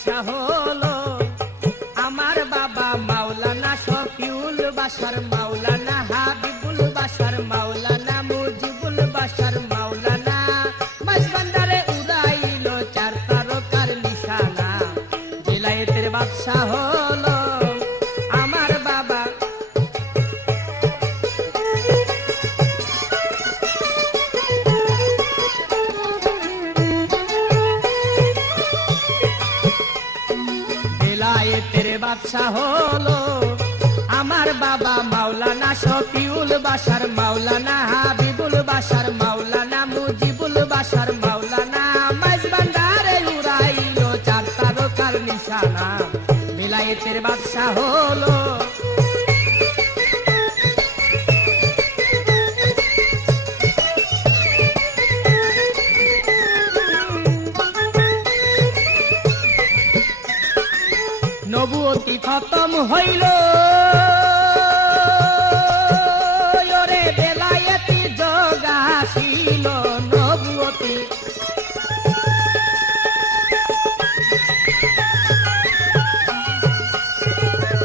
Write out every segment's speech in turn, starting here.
বাদশা হলো আমার বাবা মাওলানা শফিউল বাশার মাওলানা হাবিবুল বাশার মাওলানা মুজিবুল বাশার মাওলানা মাঝবান্ডারে উড়াইলো চার তারকার নিশানা বিলায়েতের বাদশা হলো আমার বাবা বিলায়েতের বাদশা হলো আমার বাবা মাওলানা শফিউল বাশার মাওলানা হাবিবুল বাশার মাওলানা মুজিবুল বাশার মাওলানা মাঝবান্ডারে উড়াইলো চার তারকার নিশানা বিলায়েতের বাদশা হলো নবুয়তি খতম হইল ওরে বেলায়েতি যোগ আসিল নবুয়তি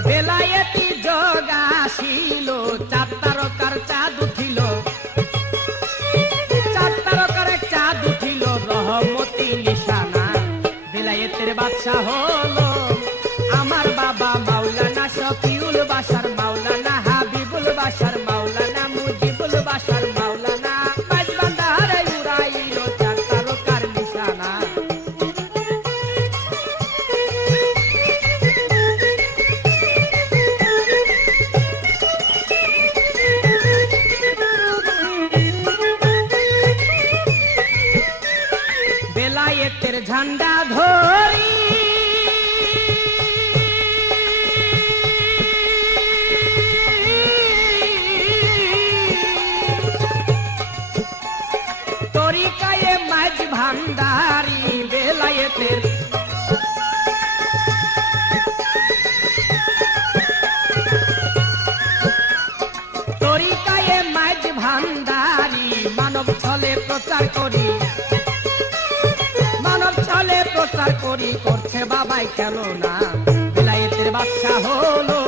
বেলায়েতি যোগ আসিল চার তারকার চাঁদ উঠিল চার তারকার চাঁদ উঠিল রহমতি নিশানা বেলায়েতের বাদশা হলো আমার বাবা মাওলানা শফিউল বাশার মাওলানা হাবিবুল বাশার মাওলানা মুজিবুল বাশার মাওলানা মাঝবান্ডারে উড়াইলো চার তারকার নিশানা বেলায়েতের ঝান্ডা ধরি তরিকায়ে মাঝ ভান্ডারি বেলায়েতের তরিকায়ে মাঝ ভান্ডারি মানব ছলে প্রচার করি মানব ছলে প্রচার করি করছে বাবাই কেন না বেলায়েতের বাদশা হলো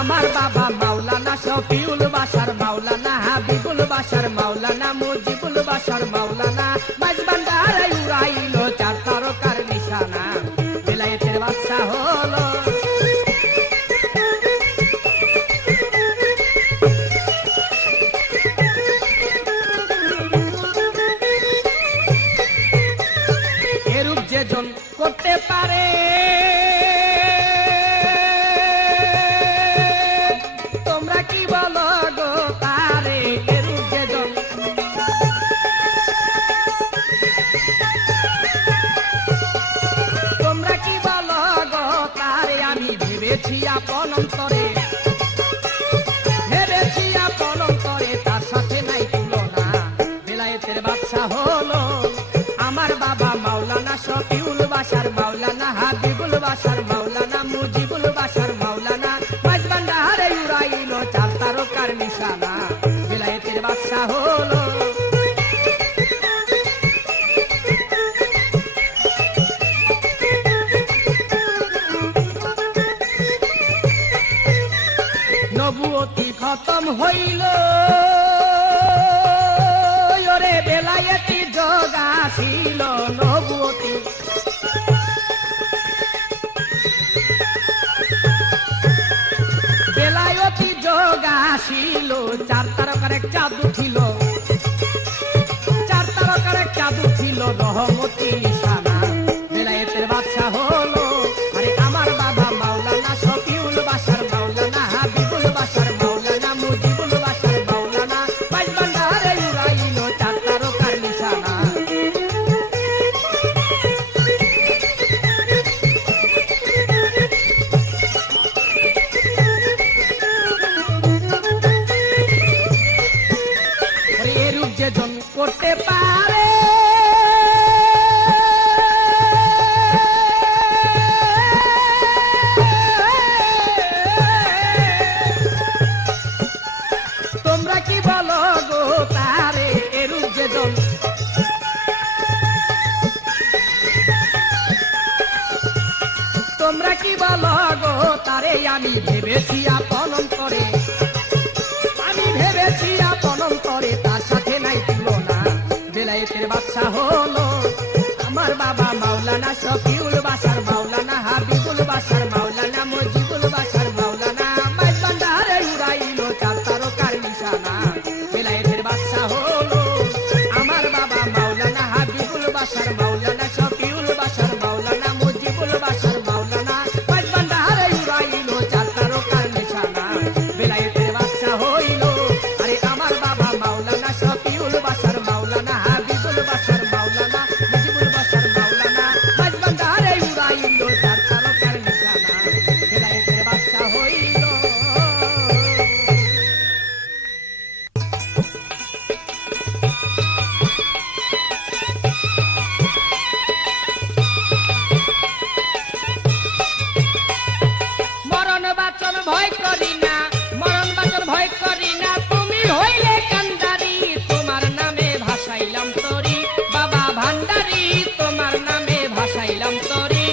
আমার বাবা মাওলানা শফিউল বাশার মাওলানা হাবিবুল বাশার মাওলানা মুজিবুল বাশার মাওলানা মাঝবান্ডারে উড়াইলো চার তারকার নিশানা বেলায়েতের বাদশা হলো এরূপ যেজন করতে পারে তোমরা কি বলো গো তারে এরূপ যেজন তোমরা কি বলো গো তারে আমি ভেবেছি আপন অন্তরে ভেবেছি আপন অন্তরে তার সাথে নাই তুলনা বেলায়েতের বাদশা হলো আমার বাবা মাওলানা শফিউল বাশার মাওলানা হাবিবুল বাশার মাওলানা মুজিবুল বাশার মাওলানা মাঝবান্ডারে উড়াইলো চার তারকার নিশানা বেলায়েতের বাদশা হলো নবুয়তি খতম হইল ওরে বেলায়েতি যোগ আসিল নবুয়তি বেলায়েতি যোগ আসিল চার তারকার চাঁদ উঠিল চার তারকার চাঁদ উঠিল রহমতি নিশানা বেলায়েতের বাদশা হলো আরে আমার বাবা মাওলানা শফিউল বাশার মাওলানা হাবিবুল বাশার মাওলানা মুজিবুল বাশার মাওলানা মাঝবান্ডারে উড়াইলো চার তারকার নিশানা এরূপ যেজন করতে পারে কি বলো গো তারে আমি ভেবেছি আপন অন্তরে, আমি ভেবেছি আপন অন্তরে, তার সাথে নাই তুলনা। বেলায়েতের বাদশা হলো আমার বাবা মাওলানা শফিউল বাশার মাওলানা হাবিবুল বাশার মাওলানা মুজিবুল বাশার মাওলানা মাইজ ভান্ডারে উড়াইলো চার তারকার নিশানা। বেলায়েতের বাদশা হলো আমার বাবা মাওলানা হাবিবুল বাশার মাওলানা শফিউল বাশার মাওলানা মুজিবুল বাশার মাওলানা মাইজ ভান্ডারে উড়াইলো চার তারকার নিশানা। বেলায়েতের বাদশা হইলো আরে আমার বাবা মাওলানা শফিউল বাশার মাওলানা হাবিবুল বাশার মাওলানা মুজিবুল বাশার মাওলানা মাইজ ভান্ডারে উড়াইলো চার তারকার নিশানা। বেলায়েতের বাদশা হইলো মরণ বাচন ভয় করি না, মরণ বাচন ভয় করি না, তুমি হইলে কান্দারি তোমার নামে ভাসাইলাম তরি, বাবা ভান্ডারি তোমার নামে ভাসাইলাম তরি।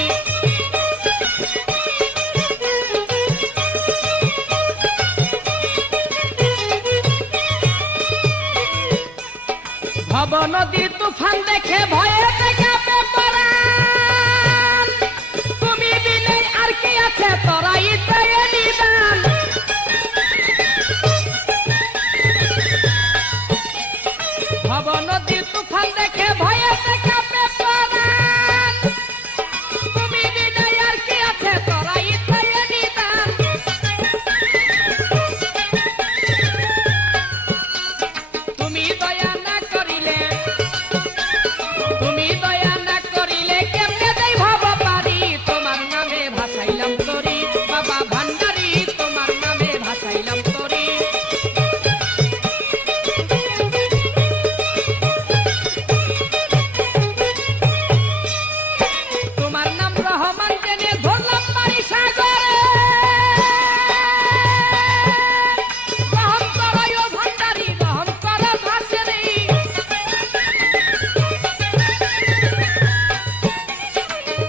ভব নদীর তুফান দেখে ভয়ে কাঁপে পরাণ, তুমি বিনে আর কি আছে তরাইতে নিদান। ভব নদীর তুফান দেখে ভয়ে কাঁপে পরাণ, তুমি বিনে আর কি আছে তরাইতে নিদান। তুমি দয়া না করিলে, তুমি দয়া না করিলে কেমনে দেই ভব পারি তোমার নামে ভাসাইলাম তরি, বাবা ভান্ডারি তোমার নামে ভাসাইলাম তরি। তোমার নাম রহমান জেনে ধরলাম পারি সাগরে, রহম করো ভান্ডারি রহম করো ভাসেরি।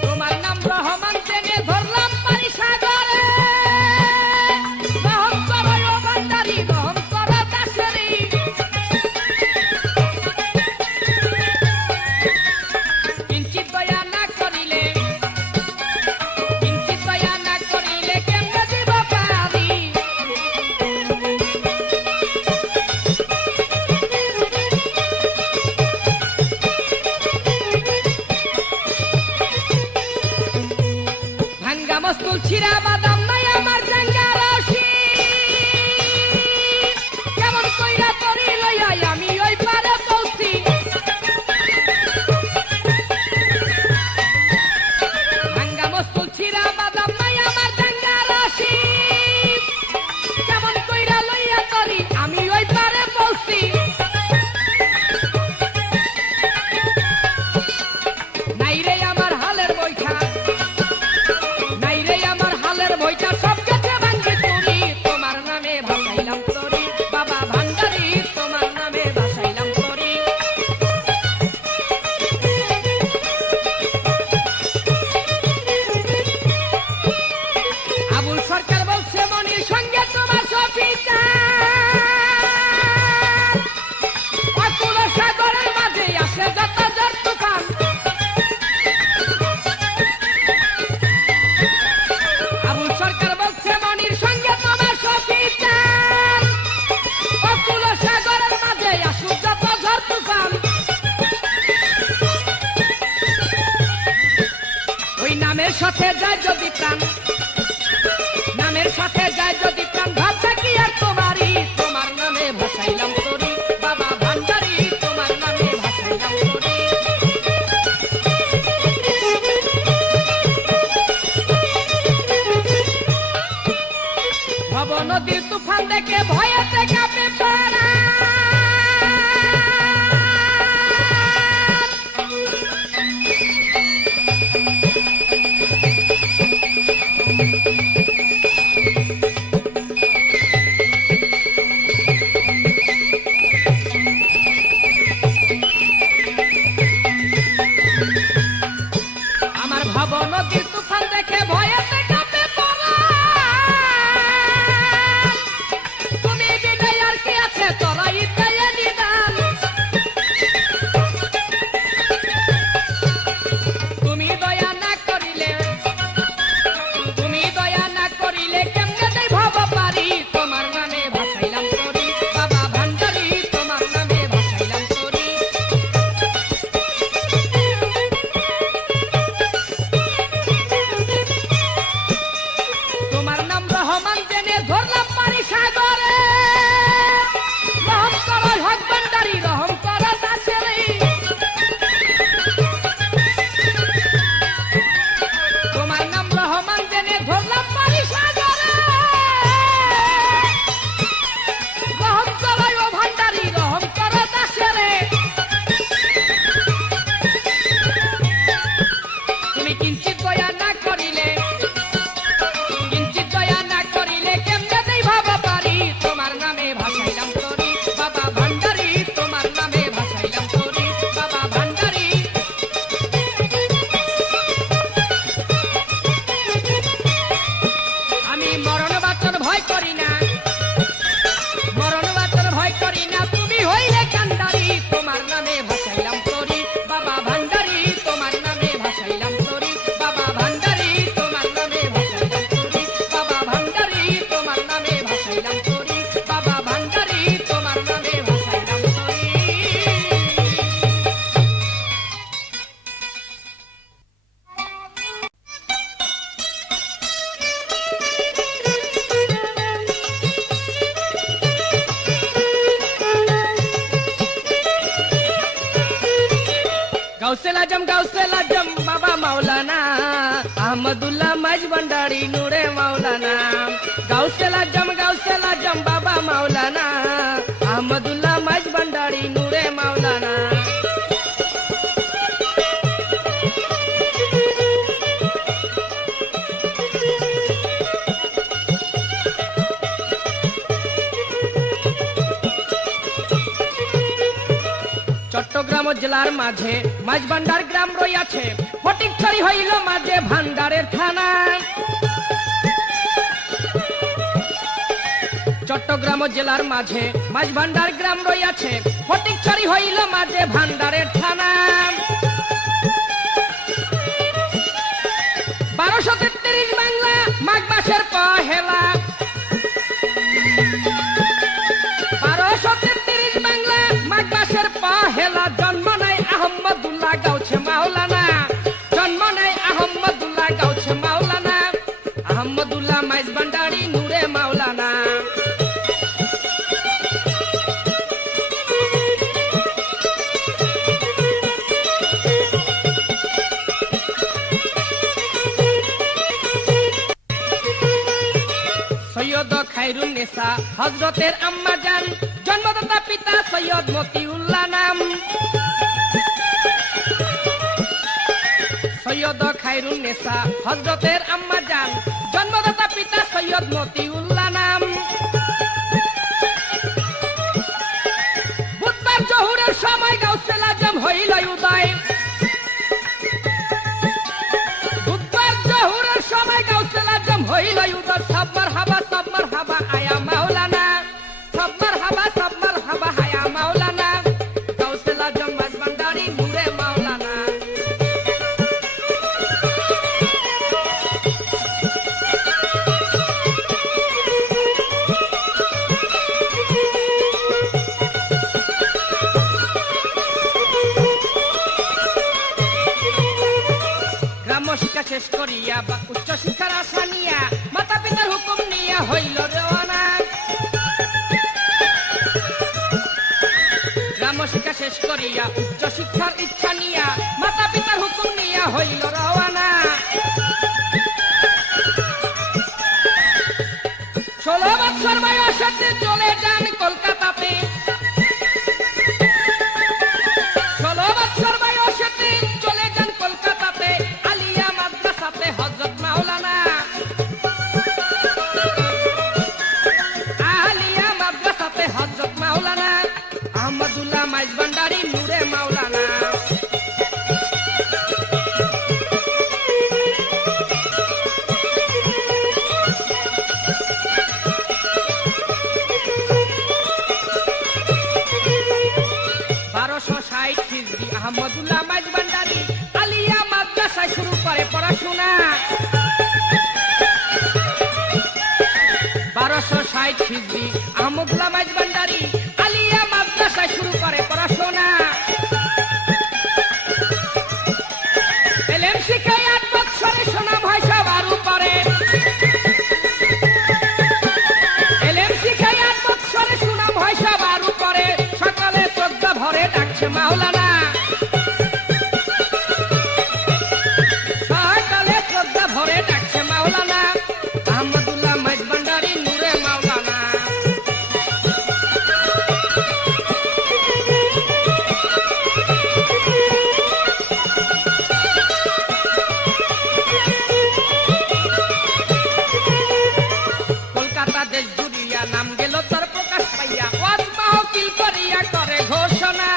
তোমার নাম রহমান জেনে ধরলাম পারি সাগরে, রহম করো ভান্ডারি রহম করো দাসেরি। কিঞ্চিত দয়া না করিলে, কিঞ্চিত দয়া না করিলে কেমনে দিব পারি। ভাঙ্গা মস্তুল ছিড়া বাদাম নাই আমার জাঙ্গা রশি, কেমন কইরা তরি লইয়া আমি ওই পারে পৌঁছি। ভাঙ্গা মস্তুল ছিড়া বাদাম নাই আমার জাঙ্গা রশি, কেমন কইরা লইয়া তরি আমি ওই পারে পৌঁছি। নাই রে আমার হালের বৈঠা, নাই রে আমার হালের বইটা সব গেছে ভাঙ্গি চুরি, তোমার নামে ভাসাইলাম তরি, বাবা ভান্ডারি তোমার নামে ভাসাইলাম তরি। আবুল সরকার বলছে মনির সঙ্গে তোমার সফিচার, অতুল সাগরের মাঝে আসে যত ঝড় তুফান। আবুল সরকার বলছে মনির সঙ্গে তোমার সফিচার, অতুল সাগরের মাঝে আসু যত ঝড় তুফান। ওই নামের সাথে যায় যদি প্রাণ, নামের সাথে যায় যদি প্রাণ, ভাবটা কি আর তোমারই তোমার নামে ভাসাইলাম তরি, বাবা ভান্ডারি তোমার নামে ভাসাইলাম তরি। ভব নদীর তুফান দেখে ভয়েতে কাঁপে পরাণ, আমার ভব নদীর তুফান দেখে ভয়েতে কাঁপে गौसेल आजम बाबा मौलाना अहमदुल्ला मज भंडारी नूरे मौलाना गौसेल आजम बाबा मौलाना अहमदुल्ला मज भंडारी नूरे मौलाना চট্টগ্রাম জেলার মাঝে মাঝভান্ডার গ্রাম রইয়াছে ফটিকছড়ি হইল মাঝে ভান্ডারের থানা চট্টগ্রাম জেলার মাঝে মাঝভান্ডার গ্রাম রইয়াছে ফটিকছড়ি হইল মাঝে ভান্ডারের থানা 1233 বাংলা মাঘ মাসের পহেলা 1233 বাংলা মাঘ মাসের পহেলা জন্ম নাই আহমদুল্লাহ গাউছে মাওলানা জন্ম নাই আহমদুল্লাহ গাউছে মাওলানা আহমদুল্লাহ মাইজ ভান্ডারি নূরে মাওলানা সৈয়দ খায়রুন নেসা হযরতের আম্মা জান জন্মদাতা পিতা সৈয়দ মতিউল্লাহ নাম সৈয়দ খায়রুন নেসা হযরতের আম্মা জান জন্মদাতা পিতা সৈয়দ মতিউল্লাহ নাম বুধবার জোহরের সময় গাউসুল আজম হইল উদয় বুধবার জোহরের সময় গাউসুল আজম হইল উদয় সব মারহাবা আয়া মাওলানা সব মারহাবা আয়া মাওলানা গাউসুল আজম মাঝ ভান্ডারি নূরে মাওলানা গ্রাম্য শিক্ষা শেষ করিয়া বা উচ্চ শিক্ষার আশা নিয়া মাতা পিতার হুকুম নিয়া হইল রওনা গ্রাম্য শিক্ষা শেষ করিয়া উচ্চ শিক্ষার ইচ্ছা নিয়া মাতা পিতার হুকুম নিয়া হইল রওনা 16 বছর বয়সে চলে যান কলকাতাতে 16 বছর বয়সে চলে যান কলকাতাতে আলিয়া মাদ্রাসাতে হযরত মাওলানা আলিয়া মাদ্রাসাতে হযরত মাওলানা আহমদুল্লাহ মাইজ ভান্ডারি নূরে মাওলানা আহমদুল্লাহ মাইজ ভান্ডারি আলিয়া মাদ্রাসায় শুরু করে পড়াশোনা 1260 হিজরি আহমদুল্লাহ মাইজ ভান্ডারি আলিয়া মাদ্রাসায় শুরু করে পড়াশোনা এলেম শিখে 8 বছরে সুনাম হয় সবার উপরে এলেম শিখে 8 বছরে সুনাম হয় সবার উপরে সকালে শ্রদ্ধা ভরে ডাকছে মাওলানা ভরে ডাকছে মাওলানা আহমদুল্লাহ মাইজ ভান্ডারি নূরে মাওলানা কলকাতা দেশ জুড়িয়া নাম গেল তোর প্রকাশ পাইয়া ওয়াজ মাহফিল করিয়া করে ঘোষণা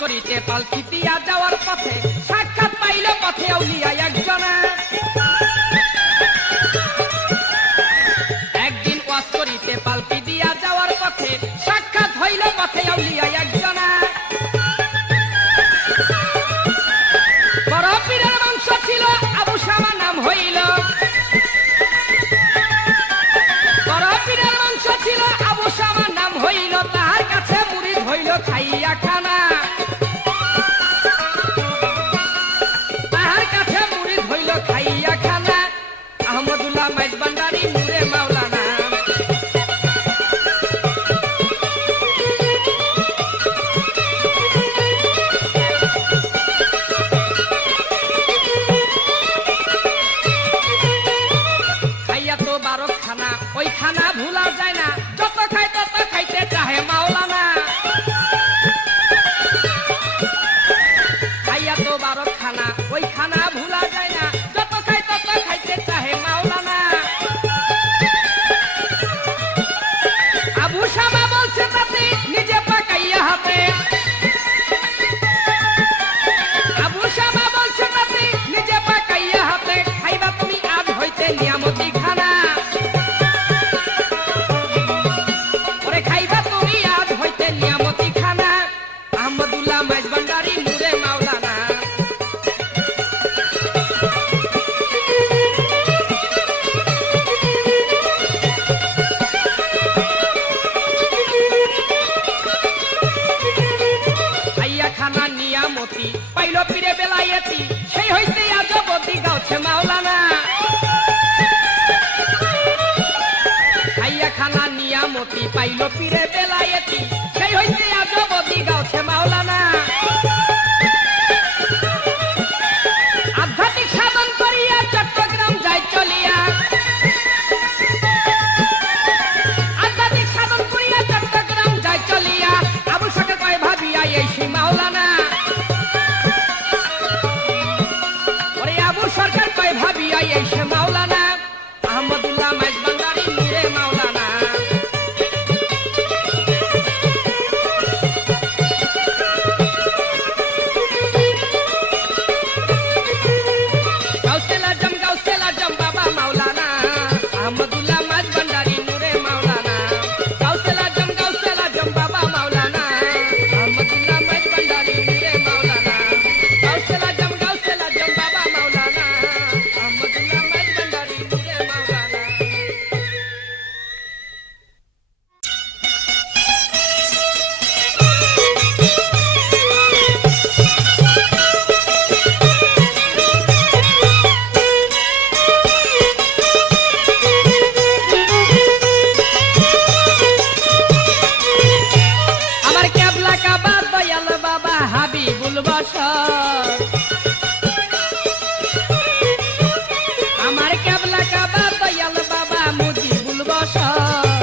করিতে পালকি দিয়া যাওয়ার পথে সাক্ষাৎ পাইল পথে আউলিয়া একজনা। একদিন ওয়াজ করিতে পালকি দিয়া যাওয়ার পথে সাক্ষাৎ হইল পথে আউলিয়া একজনা। বড় পীরের বংশ ছিল, আবু শামা নাম হইল। বড় পীরের বংশ ছিল, আবু শামা নাম হইল। তাহার কাছে মুরিদ হইল খাইয়া খানা। তাহার কাছে মুরিদ হইল খাইয়া খানা। আহমদুল্লাহ মাইজ ভান্ডারী নূরে মাওলানা। খাইয়া তো 12 খানা, ওই খানা ভুলা যায় না। যত খাই তত খাইতে চাহে মাওলানা। খাইয়া তো 12 খানা, ওই খানা ভুলা যায় না। যত খাই তত খাইতে চাহে মাওলানা। আবু শামা বলছে তাতে নিজে পাকাইয়া হাতে। আবু শামা বলছে তাতে নিজে পাকাইয়া হাতে। খাইবা তুমি আজ হইতে নিয়ামতি খানা। ওরে খাইবা তুমি আজ হইতে নিয়ামতি খানা। আহমদুল্লাহ মাইজ ভান্ডারী নূরে মাওলানা। খাইয়া খানা নিয়ামতি পাইল পীরে বেলায়েতি। সেই হইতে আজ বদি গাওছে মাওলানা। খাইয়া খানা নিয়ামতি পাইল পীরে বেলায়েতি। সেই হইতে আজ বদি গাওছে মাওলানা। আধ্যাত্মিক সাধন করিয়া চট্টগ্রাম যায় চলিয়া। আধ্যাত্মিক সাধন করিয়া চট্টগ্রাম যায় চলিয়া। আবু শাকে কয় ভাবিয়া এই সেই মাওলানা। ওরে আবু সরকার কয় ভাবিয়া এই সে মাওলানা। আহমদুল্লাহ মাইজ ভান্ডারী নূরে মাওলানা। গাউসেল আজম বাবা মাওলানা। আহমদুল্লাহ মাইজ ভান্ডারী নূরে মাওলানা। গাউসেল আজম বাবা মাওলানা। আহমদুল্লাহ মাইজ ভান্ডারী নূরে মাওলানা। গাউসেল আজম বাবা মাওলানা। আহমদুল্লাহ মাইজ ভান্ডারী নূরে মাওলানা। আমার কেবলা কাবা দয়াল বাবা হাবিবুল বাশার। আমার কেবলা কাবা দয়াল বাবা মুজিবুল বাশার।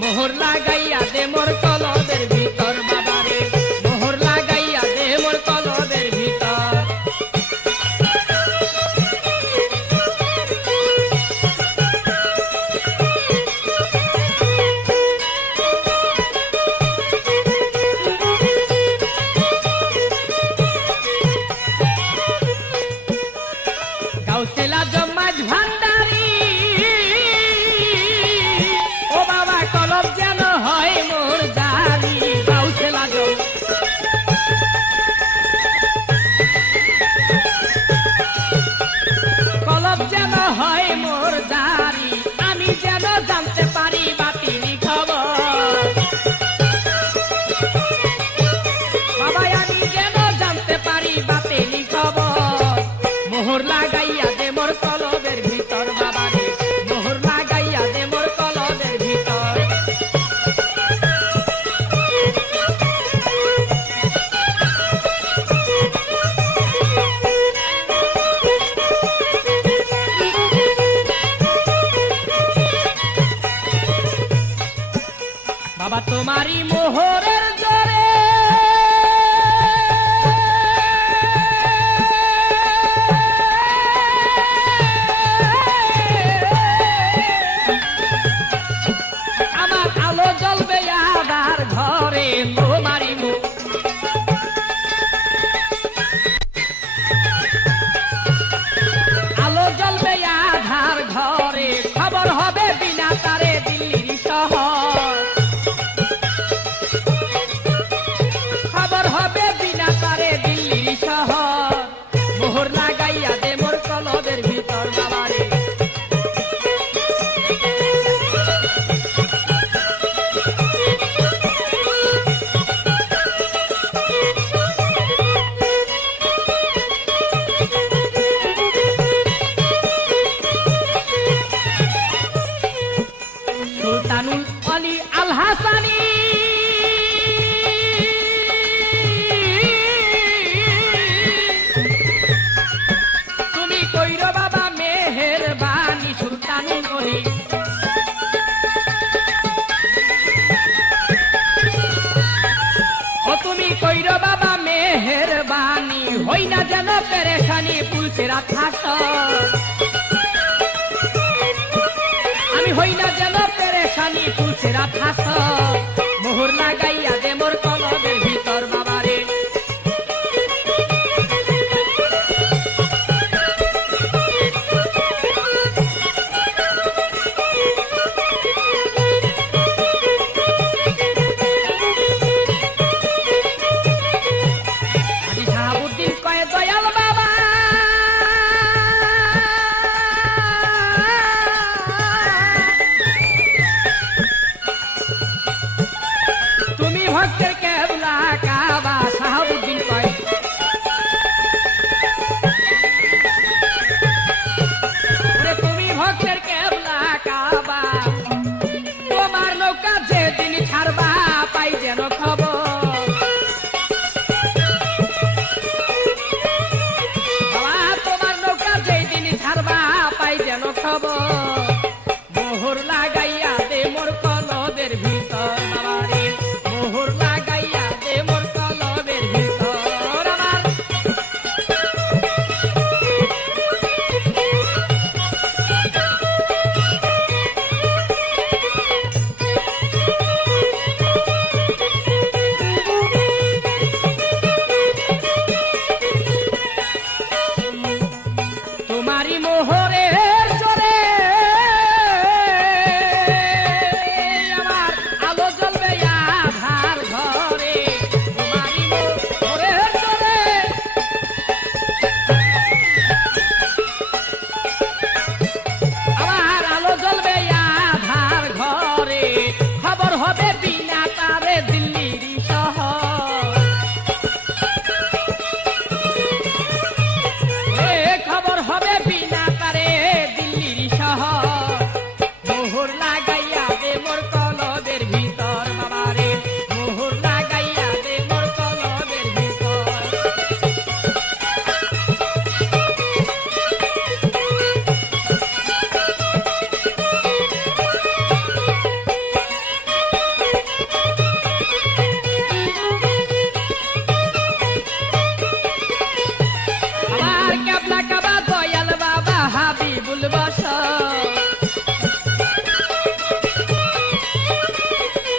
মোহর লাগাইয়া দে মোর কলবের ভিতর বাবা রে। মোহর লাগাইয়া দে মোর কলবের ভিতর। গাউসেল আজম মাইজ ভান্ডারী। ও বাবা কলব যেন হয় মোর জারি। গাউসেল আজম কলব যেন হয় মোর জারি। আমি যেন জানতে পারি বাতিনি খবর। বাবা আমি যেন জানতে পারি বাতিনি খবর। মোহর লাগাইয়া দে মোর কলবের ভিতর বাবা রে। মোহর লাগাইয়া দে মোর কলবের ভিতর। বাবা তোমারই মোহরের জোরে। আমার আলো জ্বলবে আবার ঘরে। তোমারই তুমি কইরো বাবা মেহেরবানি, হই না যেন পেরেশানি পুলসেরা থাস, আমি হই না যেন পেরেশানি পুলসেরা থাস, মোহর লাগাইয়া দে মোর কলবের ভিতর বাবারে। ভক্তের কেবলা কাবা শাহাবুদ্দিন কয়, তুমি ভক্তের কেবলা কাবা, তোমার নৌকা যেদিন ছাড়বা পাই যেন খবর, তোমার নৌকা যেদিন ছাড়বা পাই যেন খবর, মোহর লাগাইয়া দে মোর কলবের ভিতর বাবারে, মোহর লাগাইয়া দে মোর কলবের ভিতর আমার। তোমারি মোহরের জোরে আমার আলো জ্বলবে আধার ঘরে, তোমারি মোহরের জোরে আমার আলো জ্বলবে আধার ঘরে, খবর হবে বিনা তারে দিল্লির শহর, খবর হবে বিনা তারে দিল্লির শহর, মোহর লাগাইয়া দে মোর কলবের ভিতর বাবারে, মোহর লাগাইয়া দে মোর কলবের ভিতর। আমার কেবলা কাবা দয়াল বাবা হাবিবুল বাশার,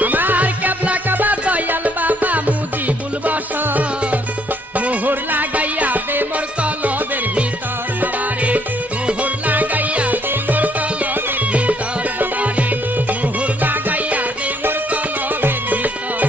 আমার কেবলা কাবা দয়াল বাবা মুজিবুল বাশার, মোহর লাগাইয়া দে মোর কলবের ভিতর বাবারে, মোহর লাগাইয়া দে মোর কলবের ভিতর বাবারে, মোহর লাগাইয়া দে মোর কলবের ভিতর।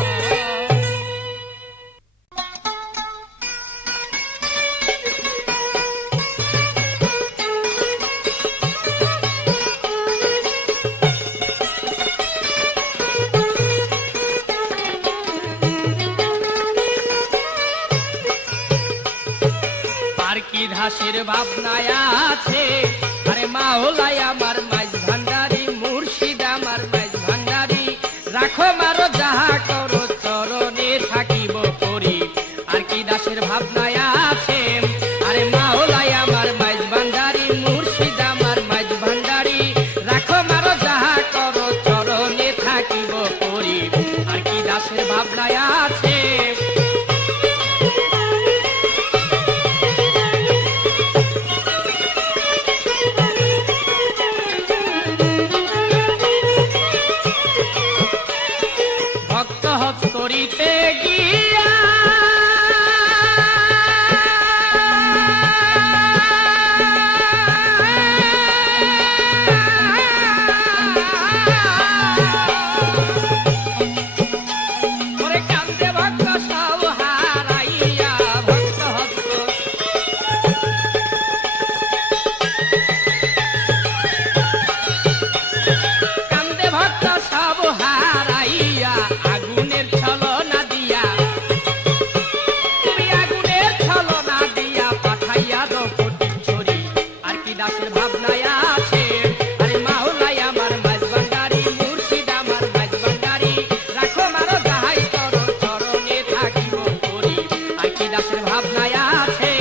আর কি ধাসের ভাবনায় আছে, আরে মাওলাই আমার মাইজ ভান্ডারি, মুর্শিদ আমার মাইজ ভান্ডারি, রাখো মারো যাহা করো চরণে থাকিব করি। আর কি দাসের ভাবনায় আছে, আরে মাওলাই আমার মাইজ ভান্ডারি, মুর্শিদ আমার মাইজ ভান্ডারি, রাখো মারো যাহা করো চরণে থাকিব করি। আর কি দাসের ভাবনায় আছে, ভক্ত হজ করিতে গিয়া ওরে কান্দে ভক্ত সব হারাইয়া, ভক্ত হজ কান্দে ভক্ত সব হারাইয়া, আগুনের ছলনা দিয়া, তুমি আগুনের ছলনা দিয়া পাঠাইয়া দাও কোটি ছড়ি। আর কি দাসের ভাবনায় আছে, আরে মাওলাই আমার মাইজ ভান্ডারি, মুর্শিদ আমার মাইজ ভান্ডারি, রাখো মারো যাহাই করো চরণে থাকিব করি। আর কি দাসের ভাবনায় আছে,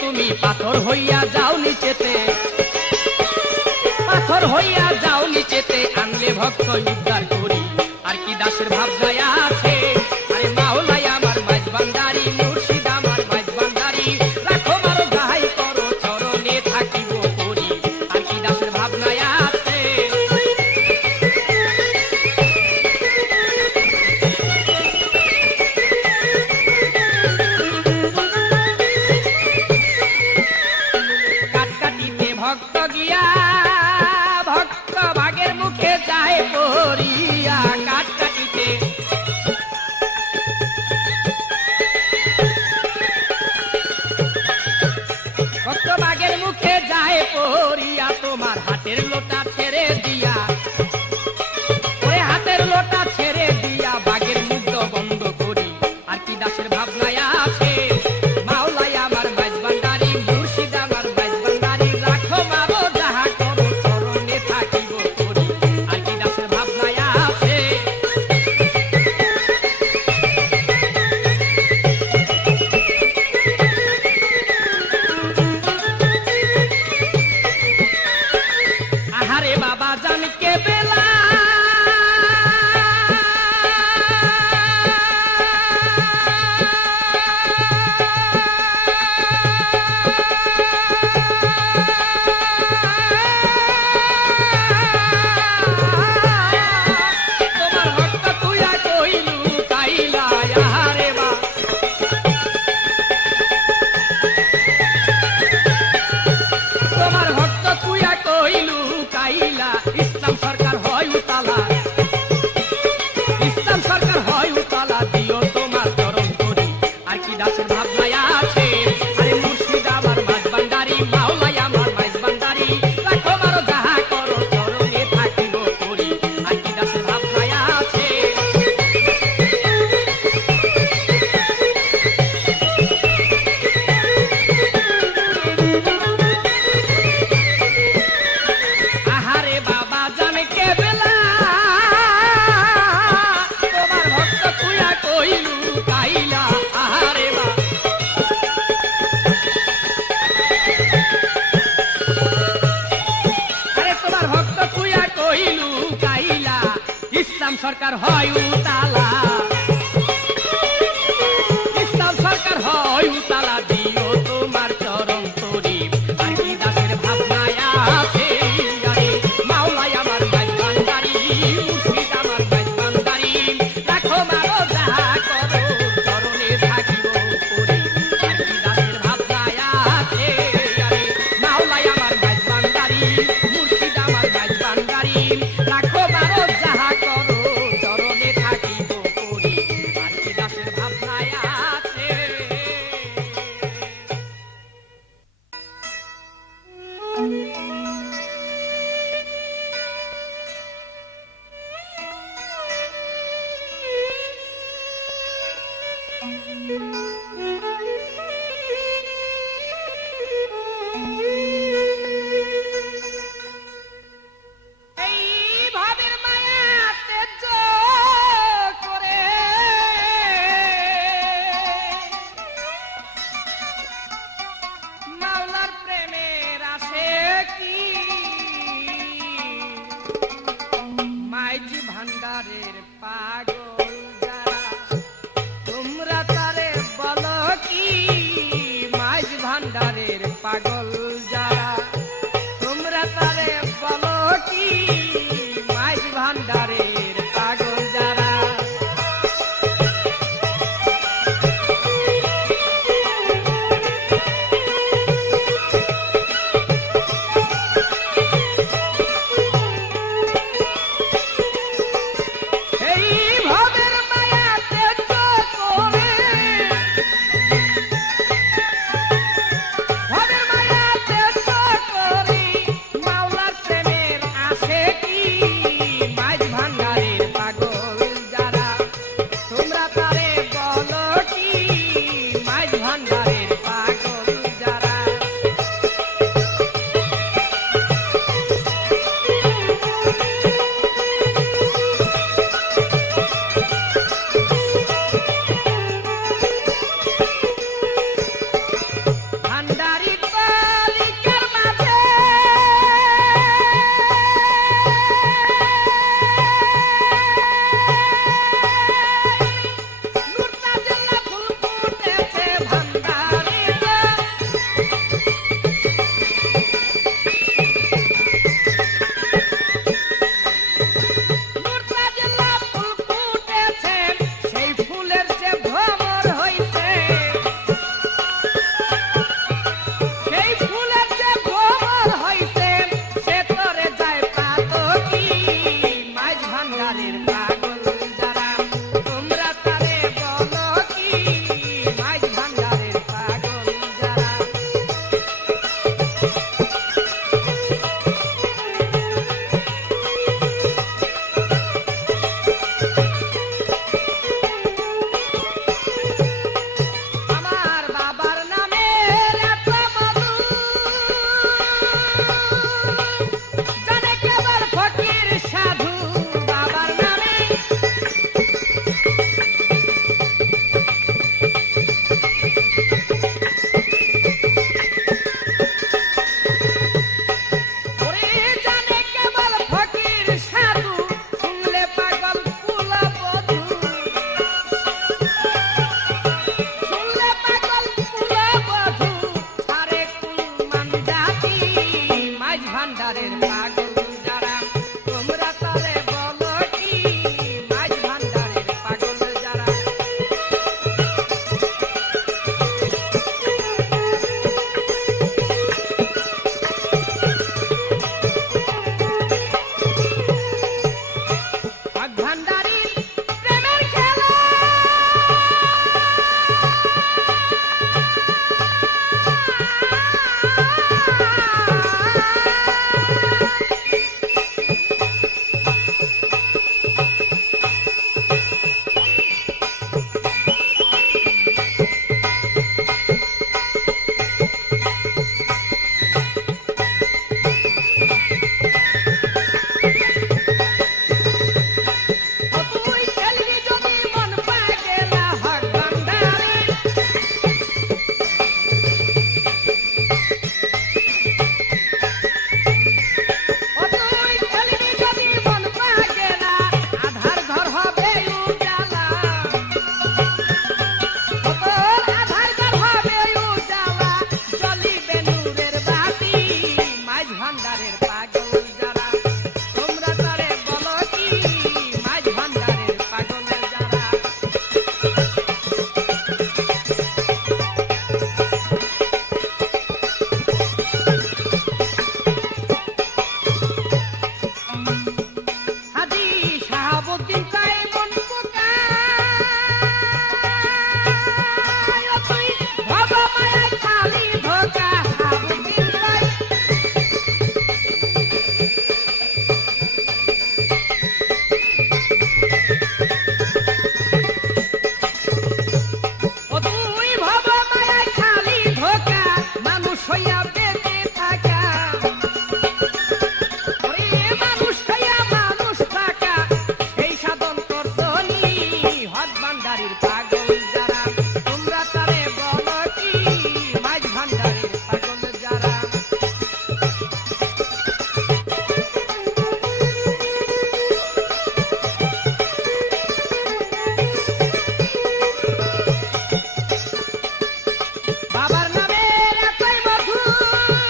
তুমি পাথর হইয়া যাও নিচেতে, পাথর হইয়া যাও নিচেতে, আনলে ভক্ত উদ্ধার করি আর কি দাসের ভাবনায় আছে। আরে মাওলাই আমার মাঝ ভান্ডারি, মুর্শিদ আমার মাঝ ভান্ডারি, রাখো মারো যাহাই করো চরণে থাকিব করি আর কি দাসের ভাবনায় আছে। কাটকাটিতে ভক্ত গিয়া ভক্ত ভাগের মুখে যায় পড়িয়া, কাটকাটিতে ভক্ত ভাগের মুখে যায় পড়িয়া, তোমার হাতের লোটা ছেড়ে দিয়া, ওরে হাতের লোটা ছেড়ে দিয়া বাগের মুগ্ধ বন্ধ করি আর কি দাসের ভাবনায় আছে। মাওলাই আমার মাঝ ভান্ডারি, মুর্শিদ আমার মাঝ ভান্ডারি, রাখো মারো যাহা করো চরণে থাকিব করি আর কি দাসের ভাবনায় আছে। আহারে বাবা জানকে বেলা তোমার ভক্ত তুইয়া কইলু কাইলা, আহারে বা তোমার ভক্ত তুইয়া কইলু কাইলা, ইসলাম সরকার হয় উতালা, ইসলাম সরকার হয় উতালা, দিও তোমার চরণ করি আর কি দাসের ভাবনায় আছে। আরে মুর্শিদ আমার মাঝ ভান্ডারি, মাওলাই আমার মাঝ ভান্ডারি, রাখো মারো যাহা করো চরণে থাকিব করি আর কি দাসের ভাবনায় আছে। আহারে বাবা জানকে বেলা তোমার ভক্ত তুইয়া কইলু কাইলা, আহারে বা আরে তোমার ভক্ত তুইয়া কইলু কাইলা, ইসলাম সরকার হয় উতালা, ইসলাম সরকার হয় উতালা, দিও তোমার চরণ করি আর কি দাসের ভাবনায় আছে। আরে মাওলাই আমার মাঝ ভান্ডারি, মুর্শিদ আমার মাঝ ভান্ডারি, রাখো মারো যাহা করো চরণে থাকিব করি আর কি দাসের ভাবনায় আছে। আরে মাওলাই আমার মাঝ ভান্ডারি, মুর্শিদ আমার মাঝ ভান্ডারি, রাখো মারো যাহা করো চরণে থাকিব করি আর কি দাসের ভাবনায় আছে। এই ভাবের মায়াতে করে মাওলার প্রেমের আসে কি, মাইজ ভান্ডারের পাগল যারা, তোমরা তারে বলো কি, মাইজ ভান্ডারের পাগল যারা, তোমরা তারে বলো কি, মাইজ ভান্ডারের পাগল যারা। এই ভাবের মায়াতে করে ভাবের মায়াতে ভান্ডারের পাগল যারা তোমরা তারে বলো কি মাঝ ভান্ডারের পাগল যারা ভান্ডারির প্রেমের খেলা তুই খেলবি যদি মন পাগেলা হক ভান্ডারির তুই খেলবি যদি মন পাগেলা আধার ঘর হবে উজালা তোর আধার ঘর হবে উজালা জ্বলিবে নূরের বাতি মাঝ ভান্ডারের পাগল যারা তোমরা তারে বলো কি মাঝ ভান্ডারের পাগল যারা হাজি শাহাবুদ্দিন চাই মন পোকায় তুই ভব মায়ায় খালি ধোকা শাহাবুদ্দিন চাই তুই ভব মায়ায় খালি ধোকা মানুষ হইয়া বেঁচে থাকা ওরে মানুষ হইয়া মানুষ থাকা এই সাধন করছনি হক ভান্ডারির পাগল যারা তোমরা তারে বলো কি মাঝ ভান্ডারির পাগল যারা বাবার নামে এতই মধুর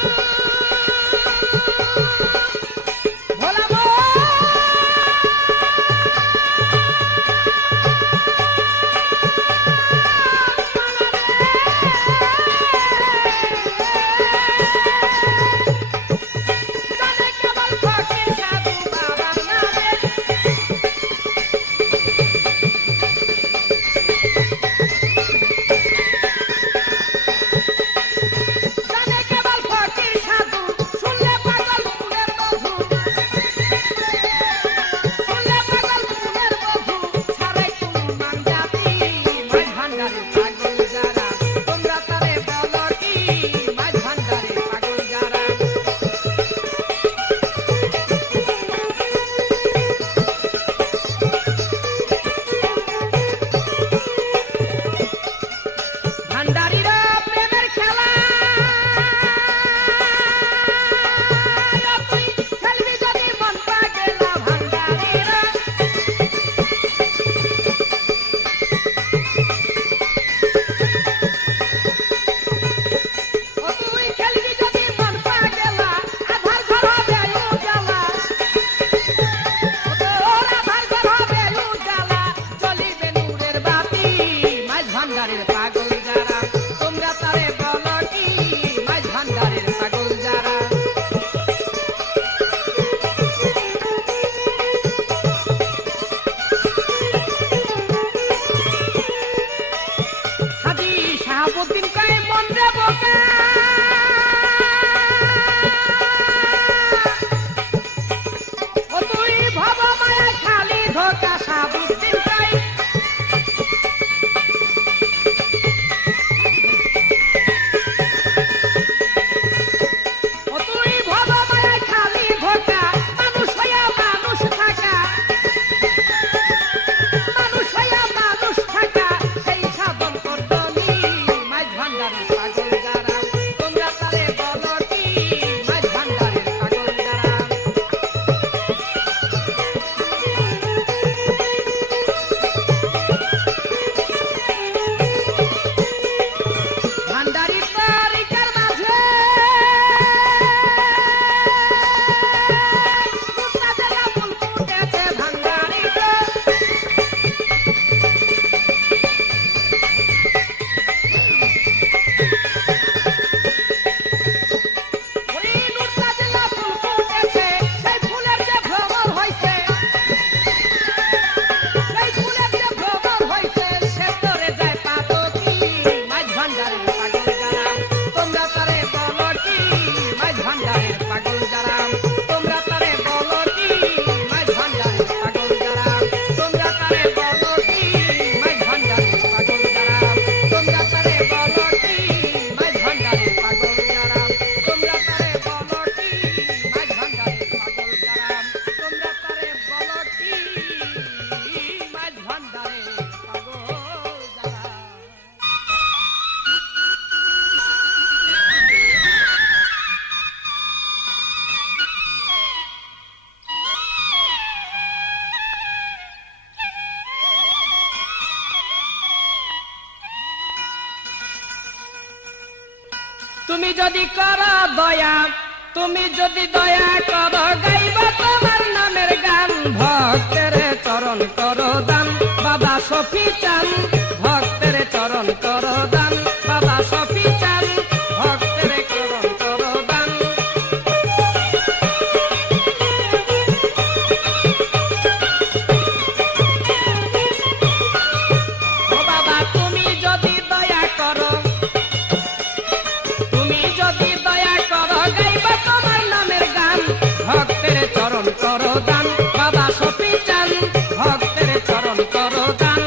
যদি করো দয়া, তুমি যদি দয়া করো, গাইব তোমার নামের গান। ভক্তের চরণ করো দান, বাবা শফি চান। ভক্তের চরণ করো দান, বাবা শফি চান। ভক্তের চরণ করো দান। ও বাবা তুমি যদি দয়া করো, তুমি যদি দয়া করো, গাইব তোমার নামের গান। ভক্তের চরণ করো দান, বাবা শফি চান। ভক্তের চরণ করো দান।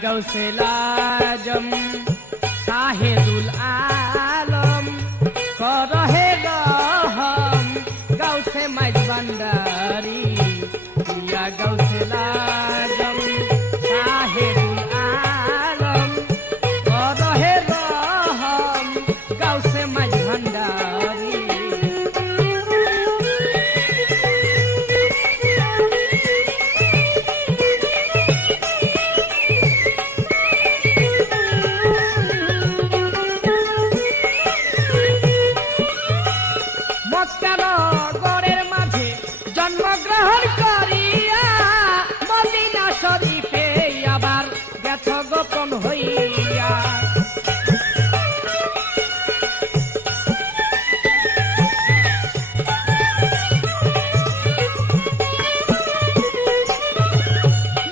गौसेल आजम साहेदुल आलम करहे रहम गौसे माइज भांडारी या गौसेल आजम साहेदुल आलम करहे रहम गौसे माइज भांडारी জন্মগ্রহণ করিয়া মদিনা শরীফে আবার গেছ গোপন হইয়া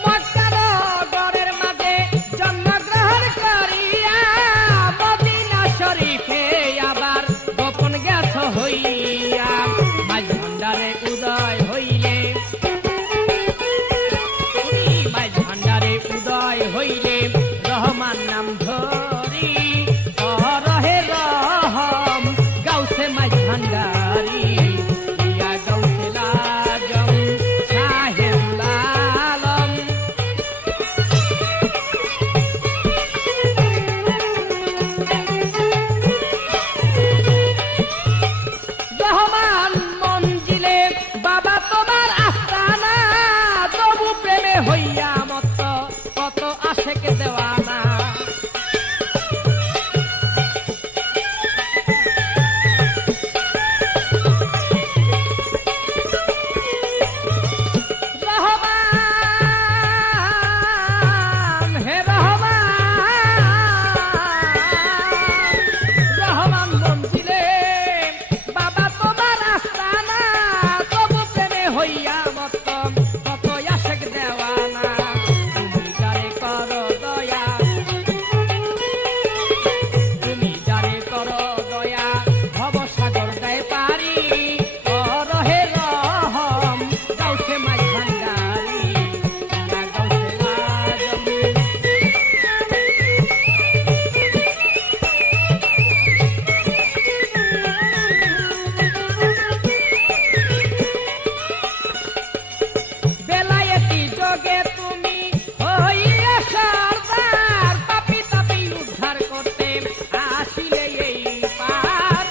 মক্কার গড়ের মাঝে জন্মগ্রহণ করিয়া মদিনা শরীফে আবার গোপন গেছ হইয়া মাঝ ভান্ডারে উদয় হইলে মাঝ ভান্ডারে উদয় হইলে রহমান নাম ধরি রহে রহম গাউসে মাঝ ভান্ডারি ইয়া গাউসেল আজম সাহেবুল আলম রহমান মঞ্জিলে বাবা তোমার আস্তানা তবু প্রেমে হইয়া মত কত আশেকে দেওয়ানা রহমান হে রহমান মঞ্জিলে বাবা তোমার আস্তানা তবু প্রেমে হইয়া মত কত আশেক দেওয়ানা তুমি যারে করো দয়া তুমি যারে করো দয়া ভবসাগর দেয় পারি রহে রহম গাউসে মাঝ ভান্ডারি ইয়া গাউসেল আজম বেলায়েতি যোগে তুমি হইয়া সর্দার পাপি তাপি উদ্ধার করতে আসিলে এই পার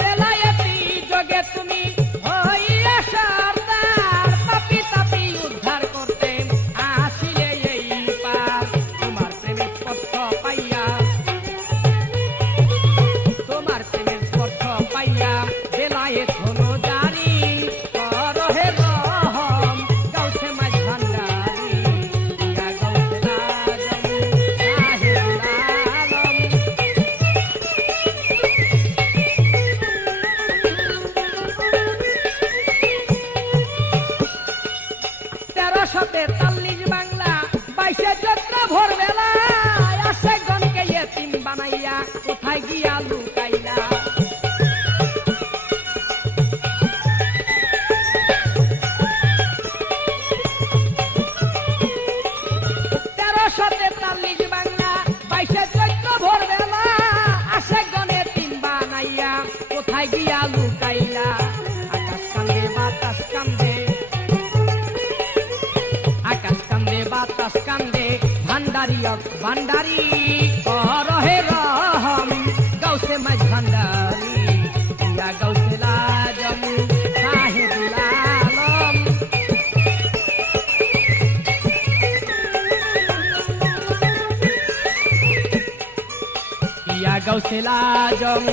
বেলায়েতি যোগে তুমি হইয়া সর্দার পাপি তাপি উদ্ধার করতে আসিলে এই পার তোমার প্রেমের স্পর্শ পাইয়া তোমার প্রেমের স্পর্শ পাইয়া বেলায়েত হলো জারি রহে রহম গাউসে মাঝ ভান্ডারি ইয়া গাউসেল আজম সাহেবুল আলম তেরোশো তেতাল্লিশ বাংলা 22 চৈত্র ভোরবেলা আসে গণকে ইয়েতিম বানাইয়া কোথায় গিয়া লুকাইলা তেরোশো তেতাল্লিশ বাংলা 22 চৈত্র ভোরবেলা আসে গণে তিন বানাইয়া কোথায় গিয়া লুকাইলা আকাশ কান্দে বাতাস কান্দে আকাশ কান্দে বাতাস কান্দে ভান্ডারি ভান্ডারি রহে রহম গাউসে মাঝ ভান্ডারি ইয়া গাউসেল আজম সাহেবুল আলম ইয়া গাউসেল আজম